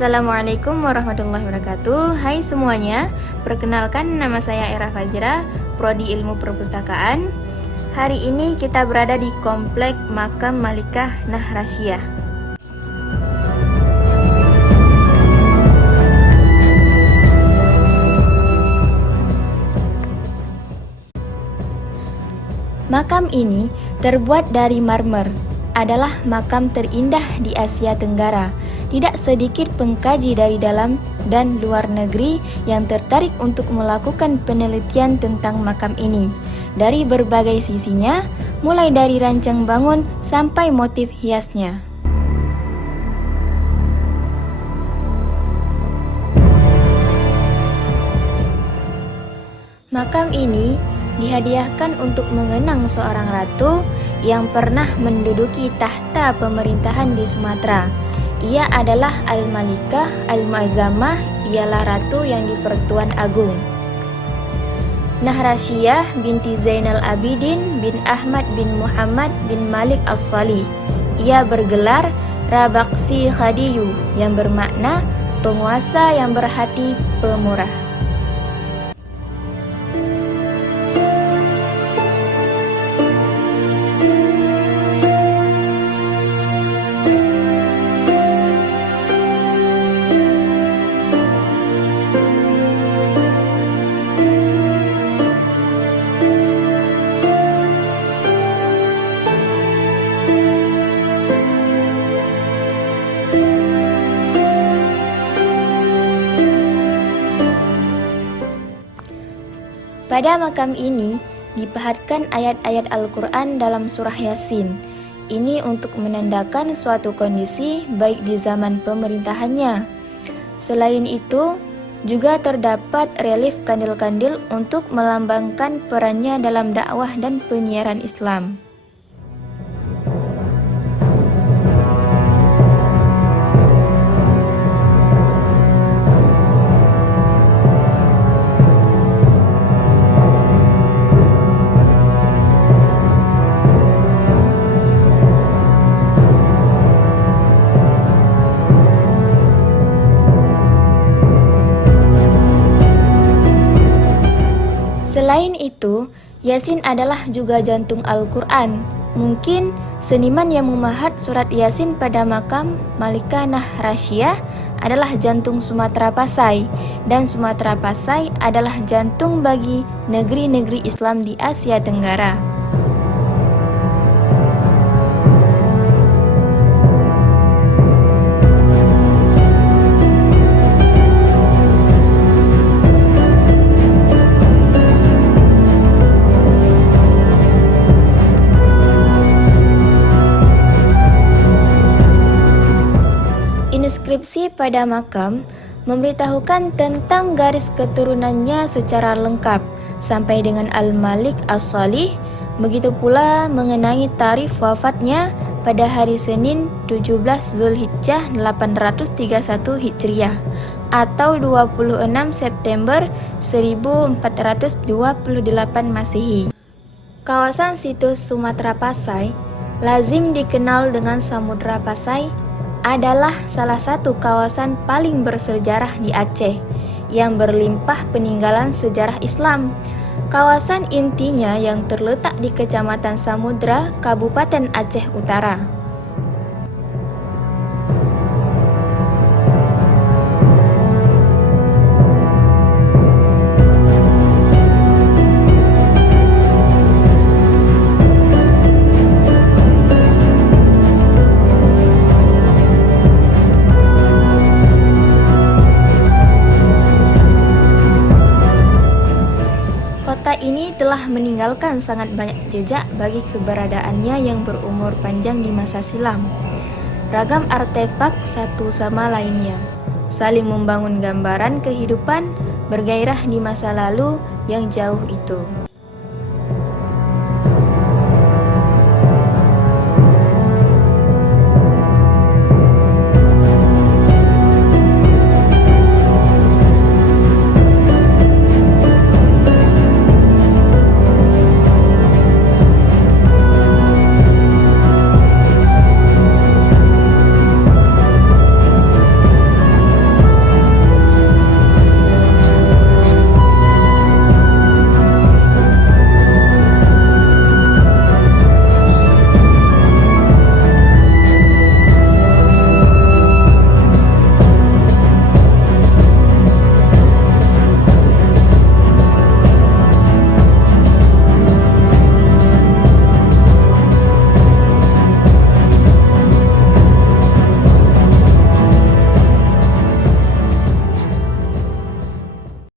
Assalamualaikum warahmatullahi wabarakatuh. Hai semuanya, perkenalkan nama saya Era Fajra, Prodi Ilmu Perpustakaan. Hari ini kita berada di Komplek Makam Malikah Nahrasyiyah. Makam ini terbuat dari marmer. Adalah makam terindah di Asia Tenggara. Tidak sedikit pengkaji dari dalam dan luar negeri yang tertarik untuk melakukan penelitian tentang makam ini. Dari berbagai sisinya, mulai dari rancang bangun sampai motif hiasnya. Makam ini dihadiahkan untuk mengenang seorang ratu yang pernah menduduki tahta pemerintahan di Sumatera. Ia adalah Al-Malikah Al-Mu'azzamah, ialah ratu yang di Pertuan Agung. Nahrasyiyah binti Zainal Abidin bin Ahmad bin Muhammad bin Malik As-Salih. Ia bergelar Rabaksi Khadiyu yang bermakna penguasa yang berhati pemurah. Pada makam ini dipahatkan ayat-ayat Al-Quran dalam surah Yasin. Ini untuk menandakan suatu kondisi baik di zaman pemerintahannya. Selain itu, juga terdapat relief kandil-kandil untuk melambangkan perannya dalam dakwah dan penyiaran Islam. Selain itu, Yasin adalah juga jantung Al-Quran. Mungkin seniman yang memahat surat Yasin pada makam Malikah Nahrasyiyah adalah jantung Sumatera Pasai, dan Sumatera Pasai adalah jantung bagi negeri-negeri Islam di Asia Tenggara. Inskripsi pada makam memberitahukan tentang garis keturunannya secara lengkap sampai dengan Al-Malik As-Salih, begitu pula mengenai tarikh wafatnya pada hari Senin 17 Zulhijjah 831 Hijriah atau 26 September 1428 Masehi. Kawasan situs Sumatera Pasai, lazim dikenal dengan Samudra Pasai, adalah salah satu kawasan paling bersejarah di Aceh yang berlimpah peninggalan sejarah Islam. Kawasan intinya yang terletak di Kecamatan Samudra, Kabupaten Aceh Utara. Kota ini telah meninggalkan sangat banyak jejak bagi keberadaannya yang berumur panjang di masa silam. Ragam artefak satu sama lainnya, saling membangun gambaran kehidupan bergairah di masa lalu yang jauh itu.